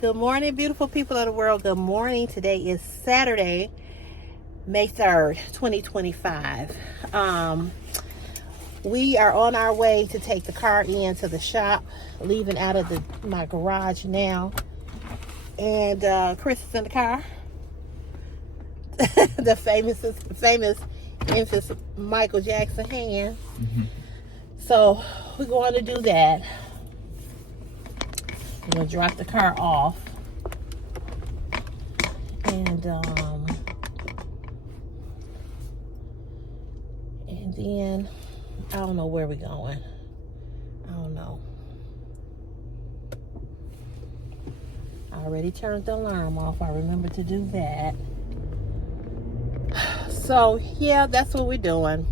Good morning, beautiful people of the world. Good morning. Today is Saturday, May 3rd, 2025. We are on our way to take the car into the shop, leaving out of my garage now. And Chris is in the car. The famous infamous Michael Jackson hand. So we're going to do that. I'm going to drop the car off. And then I don't know where we're going. I don't know. I already turned the alarm off. I remember to do that. So yeah, that's what we're doing.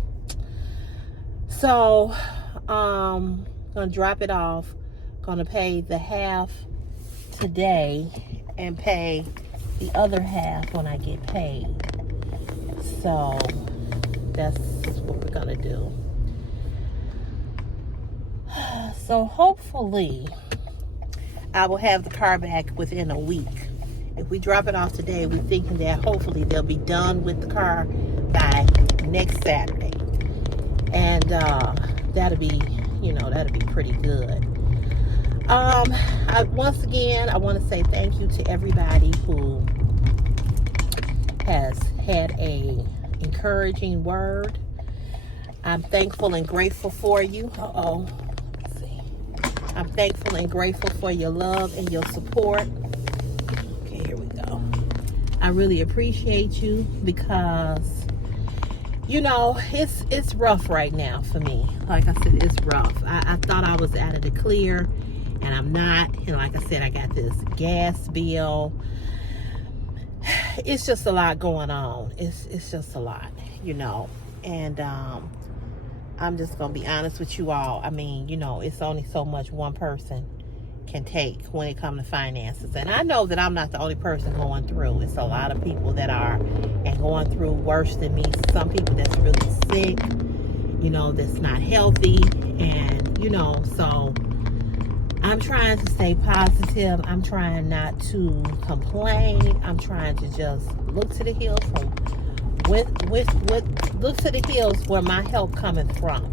So gonna drop it off. Gonna pay the half today and pay the other half when I get paid. So that's what we're gonna do. So hopefully I will have the car back within a week. If we drop it off today, we're thinking that hopefully they'll be done with the car by next Saturday. And that'll be pretty good. Once again, I want to say thank you to everybody who has had a encouraging word. I'm thankful and grateful for you. Let's see. I'm thankful and grateful for your love and your support. Okay, here we go. I really appreciate you because, you know, it's rough right now for me. Like I said, it's rough. I thought I was out of the clear, and I'm not. And like I said, I got this gas bill. It's just a lot going on. It's just a lot, you know. And I'm just gonna be honest with you all. I mean, you know, it's only so much one person can take when it comes to finances. And I know that I'm not the only person going through. It's a lot of people that are and going through worse than me. Some people that's really sick, you know, that's not healthy. And, you know, so I'm trying to stay positive. I'm trying not to complain. I'm trying to just look to the hills look to the hills where my help coming from,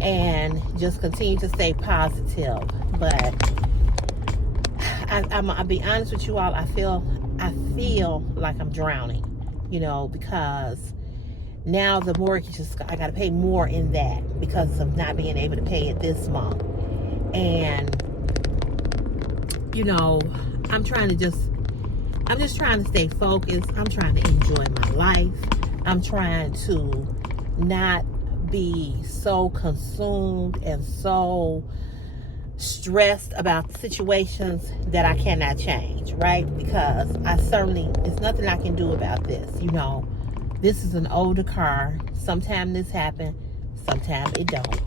and just continue to stay positive. But I'll be honest with you all. I feel like I'm drowning, you know, because now the mortgage I got to pay more in that because of not being able to pay it this month. And, you know, I'm just trying to stay focused. I'm trying to enjoy my life. I'm trying to not be so consumed and so stressed about situations that I cannot change, right? Because it's nothing I can do about this. You know, this is an older car. Sometimes this happens, sometimes it don't.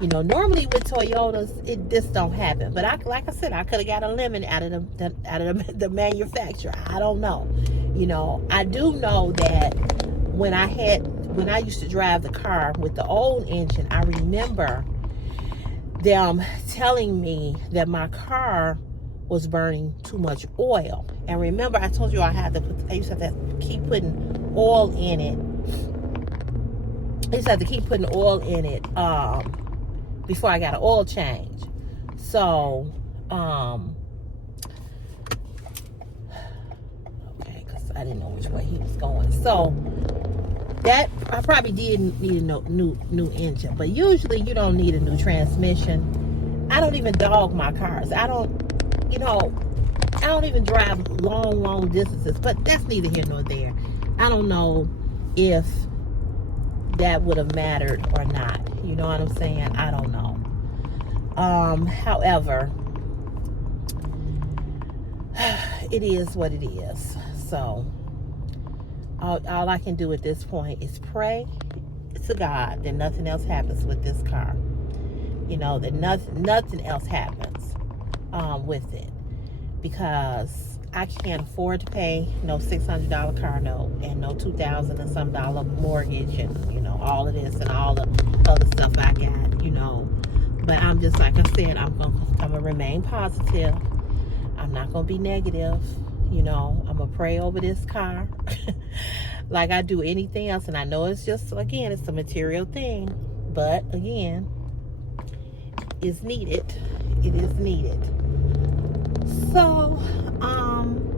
You know, normally with Toyotas, this don't happen. But like I said, I could have got a lemon out of the manufacturer. I don't know. You know, I do know that when I used to drive the car with the old engine, I remember them telling me that my car was burning too much oil. And remember, I told you I used to have to keep putting oil in it. I used to have to keep putting oil in it before I got an oil change. So, okay, because I didn't know which way he was going. So, that I probably did need a new engine, but usually you don't need a new transmission. I don't even dog my cars. I don't even drive long distances, but that's neither here nor there. I don't know if that would have mattered or not. You know what I'm saying? I don't know. However, it is what it is. So all I can do at this point is pray to God that nothing else happens with this car. You know, that nothing else happens with it, because I can't afford to pay no $600 car note and no $2,000 and some dollar mortgage, and you know, all of this and all the other stuff I got, you know. But I'm just, like I said, I'm gonna remain positive. I'm not going to be negative. You know, I'm going to pray over this car like I do anything else. And I know it's just, again, it's a material thing. But, again, it's needed. It is needed. So,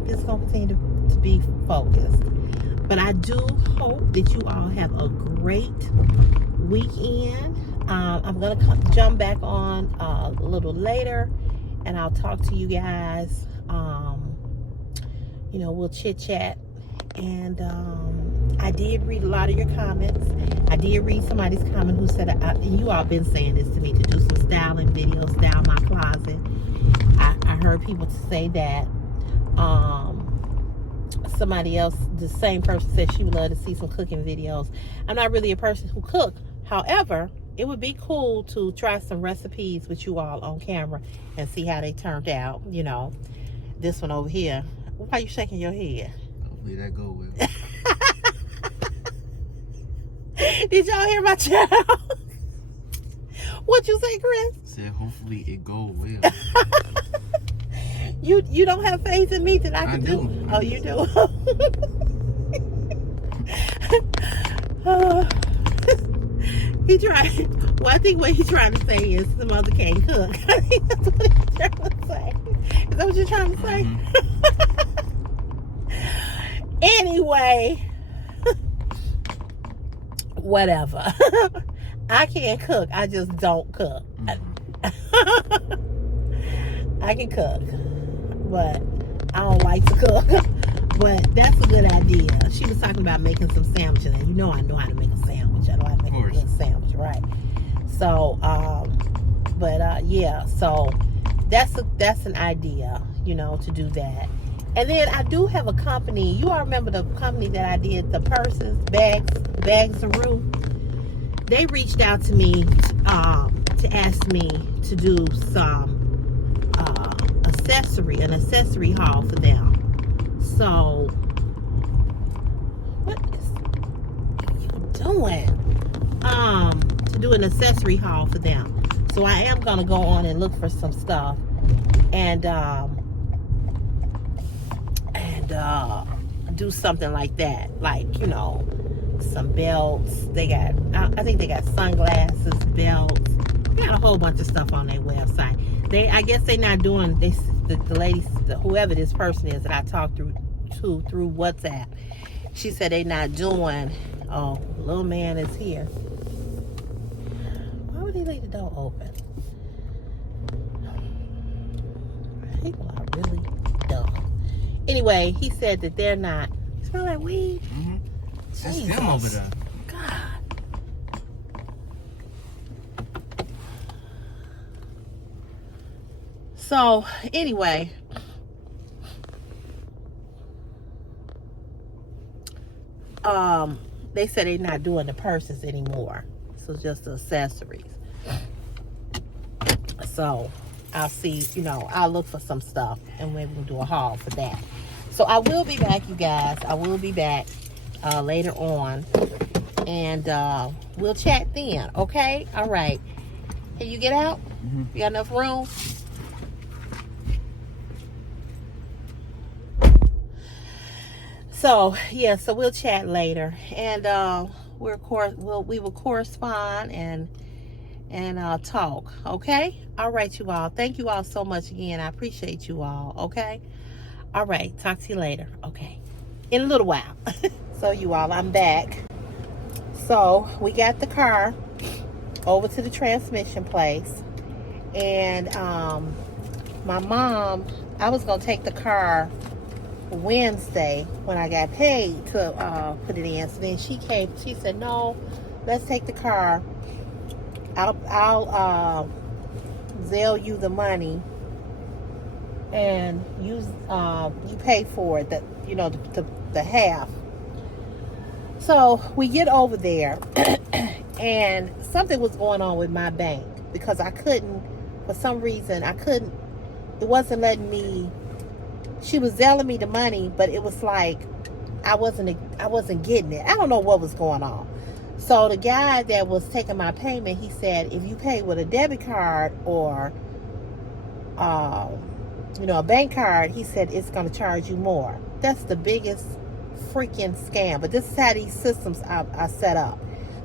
it's going to continue to be focused. But I do hope that you all have a great weekend. I'm going to jump back on a little later, and I'll talk to you guys. You know, we'll chit-chat. And I did read a lot of your comments. I did read somebody's comment who said, and you all been saying this to me, to do some styling videos, style my closet. I heard people say that. Somebody else, the same person, said she would love to see some cooking videos. I'm not really a person who cook. However, it would be cool to try some recipes with you all on camera and see how they turned out. You know, this one over here. Why are you shaking your head? Hopefully that go well. Did y'all hear my child? What you say, Chris? Said hopefully it go well. You don't have faith in me that I can do. Oh, you do? He tried. Well, I think what he's trying to say is the mother can't cook. I think that's what he's trying to say. Is that what you're trying to say? Mm-hmm. Anyway, whatever. I can't cook. I just don't cook. I can cook, but I don't like to cook. But that's a good idea. She was talking about making some sandwiches, and you know I know how to make a sandwich. I know how to make a good sandwich, right? So, yeah. So that's an idea, you know, to do that. And then I do have a company. You all remember the company that I did the purses, bags of Rue? They reached out to me to ask me to do some an accessory haul for them. So, what is you doing? To do an accessory haul for them. So I am gonna go on and look for some stuff and do something like that. Like, you know, some belts. They got, I think they got sunglasses, belts. They got a whole bunch of stuff on their website. I guess they're not doing this. The ladies, whoever this person is that I talked through WhatsApp, she said they're not doing. Oh, little man is here. Why would he leave the door open? People are really dumb. Anyway, he said that they're not. You smell like weed? Mm-hmm. It's them over there. God. So, anyway, they said they're not doing the purses anymore. So, just the accessories. So, I'll see, you know, I'll look for some stuff and maybe we'll do a haul for that. So, I will be back, you guys. I will be back later on. And we'll chat then, okay? All right. Can you get out? Mm-hmm. You got enough room? So, yeah, so we'll chat later. And we will correspond and talk, okay? All right, you all. Thank you all so much again. I appreciate you all, okay? All right, talk to you later, okay? In a little while. So, you all, I'm back. So, we got the car over to the transmission place. And my mom, I was going to take the car Wednesday when I got paid to put it in. So then she said, no, let's take the car. I'll Zelle you the money and you pay for it, the half. So we get over there and something was going on with my bank because for some reason it wasn't letting me. She was selling me the money, but it was like I wasn't getting it. I don't know what was going on. So the guy that was taking my payment, he said, if you pay with a debit card or a bank card, he said it's going to charge you more. That's the biggest freaking scam. But this is how these systems are set up.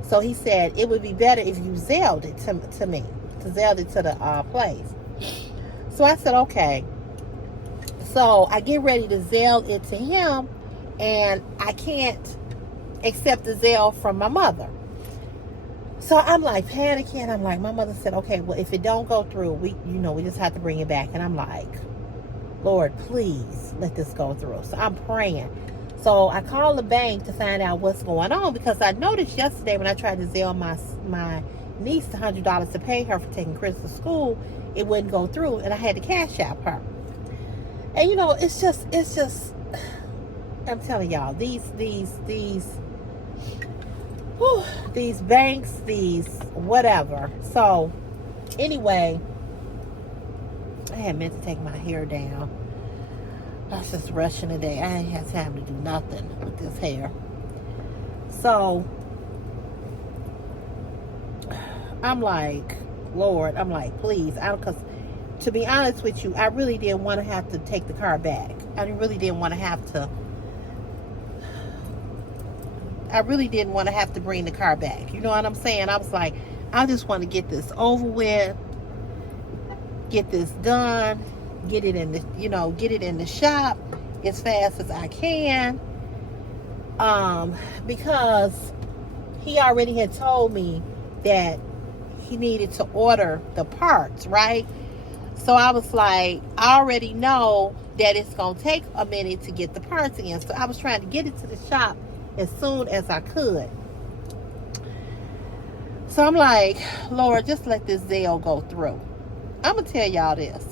So he said it would be better if you Zelled it to me, to Zelled it to the place. So I said, okay. So I get ready to Zelle it to him, and I can't accept the Zelle from my mother. So I'm like panicking. I'm like, my mother said, okay, well, if it don't go through, we just have to bring it back. And I'm like, Lord, please let this go through. So I'm praying. So I called the bank to find out what's going on, because I noticed yesterday when I tried to Zelle my niece $100 to pay her for taking Chris to school, it wouldn't go through, and I had to cash out her. And it's just, I'm telling y'all, these banks, these whatever. So anyway, I had meant to take my hair down. I was just rushing today. I ain't had time to do nothing with this hair. So I'm like, Lord, please, because to be honest with you, I really didn't want to have to take the car back. I really didn't want to have to bring the car back. You know what I'm saying? I was like, I just want to get this over with, get this done, get it in the shop as fast as I can. Because he already had told me that he needed to order the parts, right? So I was like, I already know that it's going to take a minute to get the parts in. So I was trying to get it to the shop as soon as I could. So I'm like, Lord, just let this Zelle go through. I'm going to tell y'all this.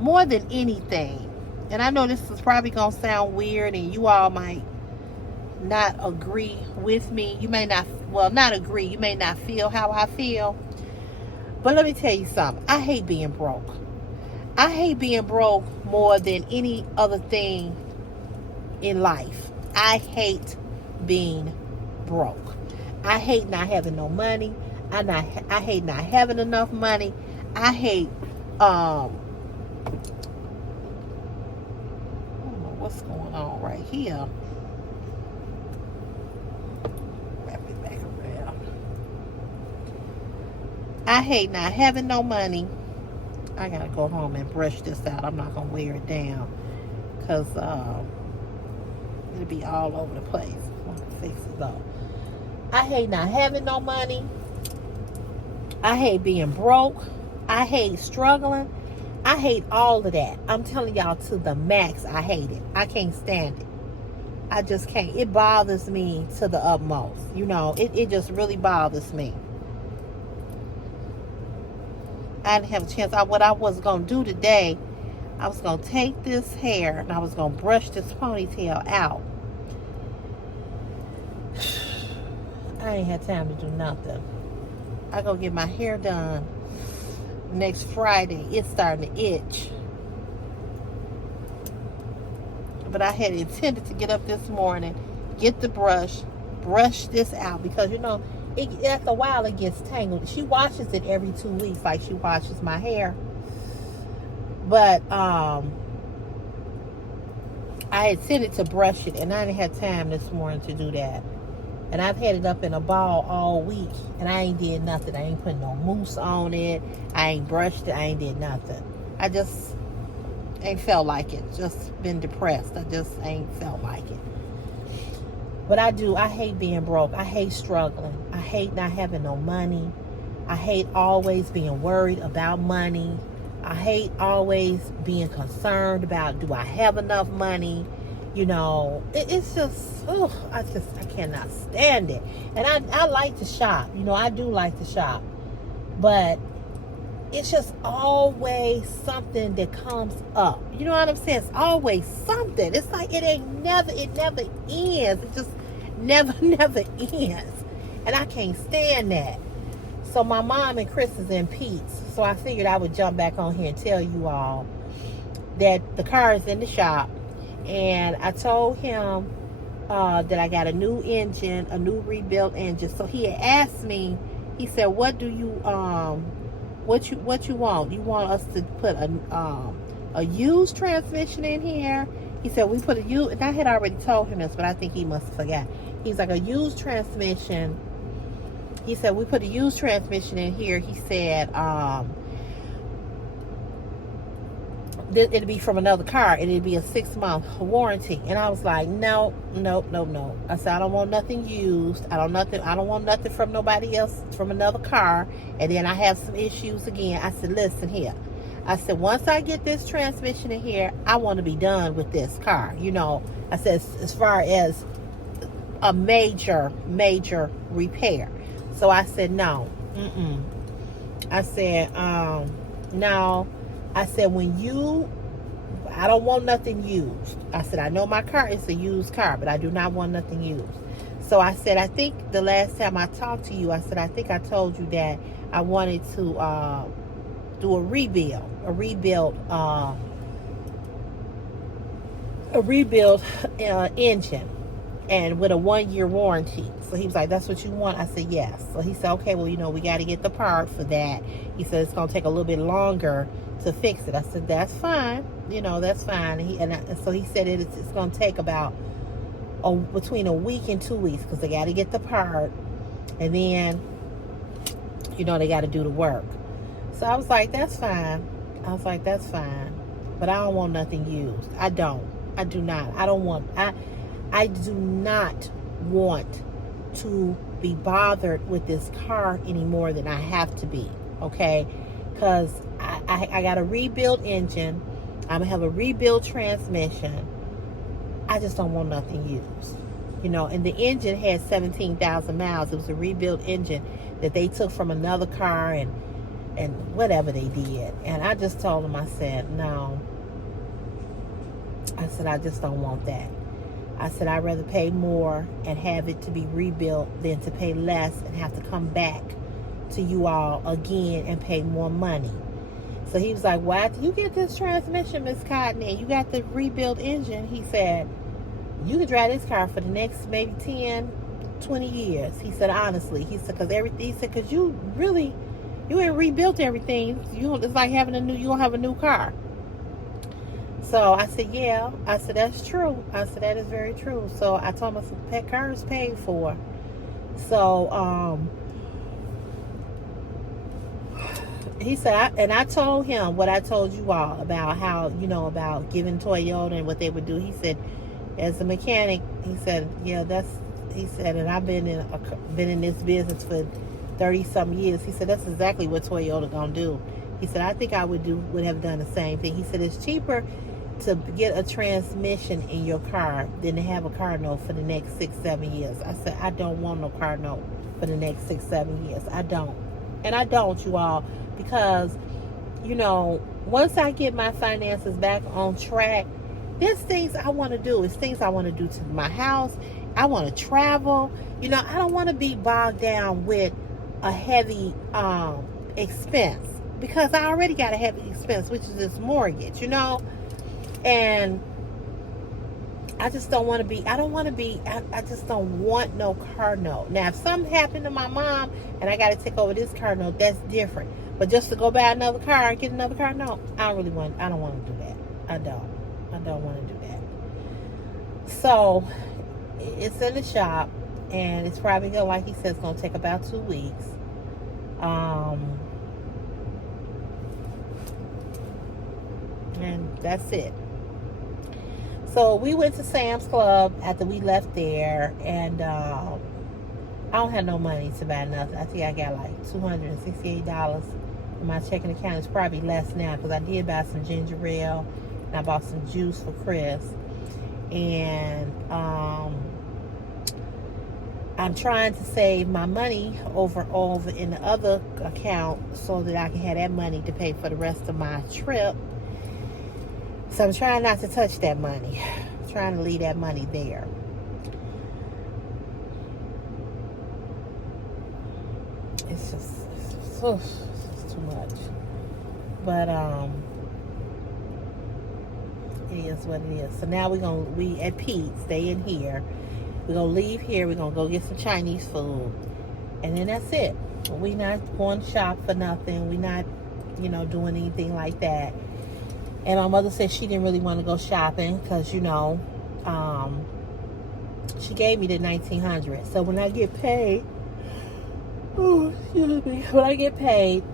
More than anything, and I know this is probably going to sound weird and you all might not agree with me. You may not agree. You may not feel how I feel. But let me tell you something. I hate being broke. I hate being broke more than any other thing in life. I hate being broke. I hate not having no money. I hate not having enough money. I hate I don't know what's going on right here. Wrap it back around. I hate not having no money. I gotta go home and brush this out. I'm not gonna wear it down, because it'll be all over the place. I'm gonna fix it though. I hate not having no money. I hate being broke. I hate struggling. I hate all of that. I'm telling y'all, to the max, I hate it. I can't stand it. I just can't. It bothers me to the utmost. It just really bothers me. I didn't have a chance. What I was going to do today, I was going to take this hair and I was going to brush this ponytail out. I ain't had time to do nothing. I go get my hair done next Friday. It's starting to itch. But I had intended to get up this morning, get the brush this out, because after a while it gets tangled. She washes it every 2 weeks, like she washes my hair. But I intended to brush it, and I didn't have time this morning to do that. And I've had it up in a ball all week, and I ain't did nothing. I ain't put no mousse on it. I ain't brushed it. I ain't did nothing. I just ain't felt like it. Just been depressed. I just ain't felt like it. But I hate being broke. I hate struggling. I hate not having no money. I hate always being worried about money. I hate always being concerned about, do I have enough money? It's just, I cannot stand it. And I like to shop. I do like to shop. But it's just always something that comes up. You know what I'm saying? It's always something. It's like it never ends. It just never ends. And I can't stand that. So my mom and Chris is in Pete's. So I figured I would jump back on here and tell you all that the car is in the shop. And I told him that I got a new engine, a new rebuilt engine. So he had asked me, he said, what do you what you want? You want us to put a used transmission in here? He said we put a used, and I had already told him this, but I think he must have forgot. He's like, a used transmission. He said we put a used transmission in here. He said it'd be from another car, and it'd be a 6-month warranty. And I was like, no. I said, I don't want nothing used. I don't want nothing from nobody else, from another car. And then I have some issues again. I said, listen here. I said, once I get this transmission in here, I want to be done with this car. You know, I said, as far as a major repair. So I said, no. I said, no. I said, I don't want nothing used. I said, I know my car is a used car, but I do not want nothing used. So I said, I think the last time I talked to you, I said, I think I told you that I wanted to do a rebuild engine, and with a 1-year warranty. So he was like, that's what you want? I said, yes. So he said, okay, well, you know, we got to get the part for that. He said, it's going to take a little bit longer to fix it. I said, that's fine. You know, that's fine. And so he said it's going to take about between a week and 2 weeks, because they got to get the part, and then, you know, they got to do the work. So I was like, that's fine. But I don't want nothing used. I do not. I do not want to be bothered with this car any more than I have to be. Okay? Because I got a rebuild engine. I'm going to have a rebuild transmission. I just don't want nothing used. You know, and the engine had 17,000 miles. It was a rebuild engine that they took from another car and whatever they did. And I just told them, I said, no. I said, I just don't want that. I said, I'd rather pay more and have it to be rebuilt than to pay less and have to come back to you all again and pay more money. So he was like, why did you get this transmission, Miss Cotton, and you got the rebuild engine? He said, you could drive this car for the next maybe 10, 20 years. He said, honestly. He said, because you ain't rebuilt everything. It's like having you don't have a new car. So I said, yeah. I said, that's true. I said, that is very true. So I told him, I said, that car is paid for. So, he said, and I told him what I told you all about how, you know, about giving Toyota and what they would do. He said, as a mechanic, he said, yeah, he said, and I've been in this business for 30-some years. He said, that's exactly what Toyota gonna do. He said, I think I would have done the same thing. He said, it's cheaper to get a transmission in your car than to have a car note for the next 6-7 years. I said, I don't want no car note for the next 6-7 years. I don't. And I don't, you all, because, you know, once I get my finances back on track, there's things I want to do. It's things I want to do to my house. I want to travel. You know, I don't want to be bogged down with a heavy expense, because I already got a heavy expense, which is this mortgage, you know. And I just don't want to be, I just don't want no car note. Now, if something happened to my mom and I got to take over this car note, that's different. But just to go buy another car and get another car note, I don't want to do that. I don't want to do that. So, it's in the shop, and it's probably going, like he says, going to take about 2 weeks. And that's it. So we went to Sam's Club after we left there, and I don't have no money to buy nothing. I think I got like $268 in my checking account. It's probably less now, because I did buy some ginger ale, and I bought some juice for Chris. And I'm trying to save my money over in the other account so that I can have that money to pay for the rest of my trip. So I'm trying not to touch that money. I'm trying to leave that money there. It's just too much. But it is what it is. So now we at Pete's, stay in here. We're gonna leave here. We're gonna go get some Chinese food, and then that's it. We not going to shop for nothing. We not you know, doing anything like that. And my mother said she didn't really want to go shopping because, you know, she gave me the $1,900. So when I get paid, oh, excuse me, when I get paid,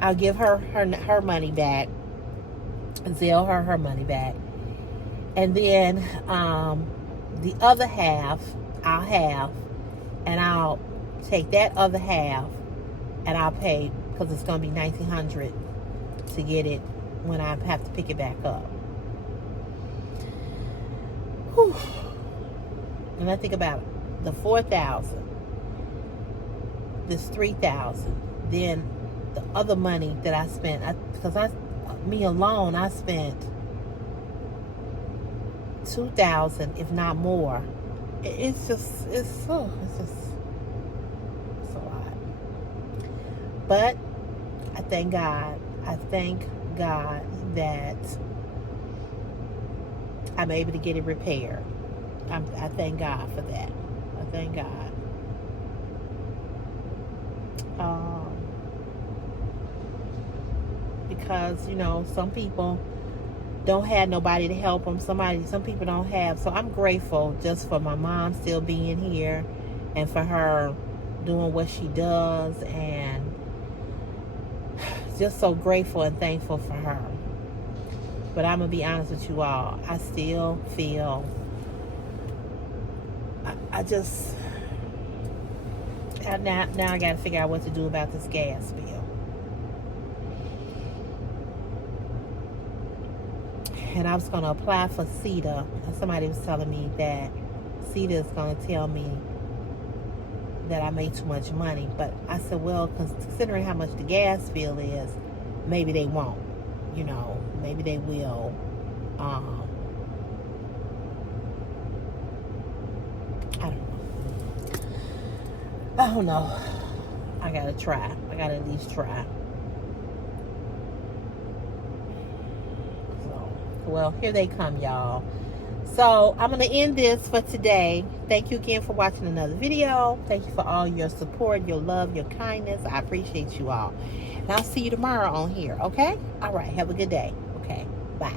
I'll give her money back, Zelle her money back, and then the other half I'll have, and I'll take that other half, and I'll pay, because it's going to be $1,900 to get it when I have to pick it back up. Whew. And I think about the $4,000, this $3,000, then the other money that I spent, because me alone, I spent $2,000, if not more. It's a lot. But I thank God that I'm able to get it repaired. I thank God for that. I thank God. Because, you know, some people don't have nobody to help them. Some people don't have. So I'm grateful just for my mom still being here and for her doing what she does, and just so grateful and thankful for her. But I'm going to be honest with you all. I still feel, now I got to figure out what to do about this gas bill. And I was going to apply for CETA. And somebody was telling me that CETA is going to tell me that I made too much money. But I said, well, considering how much the gas bill is, maybe they won't. You know, maybe they will. I don't know. I got to try. I got to at least try. Well, here they come, y'all. So I'm going to end this for today. Thank you again for watching another video. Thank you for all your support, your love, your kindness. I appreciate you all. And I'll see you tomorrow on here, okay? All right. Have a good day. Okay. Bye.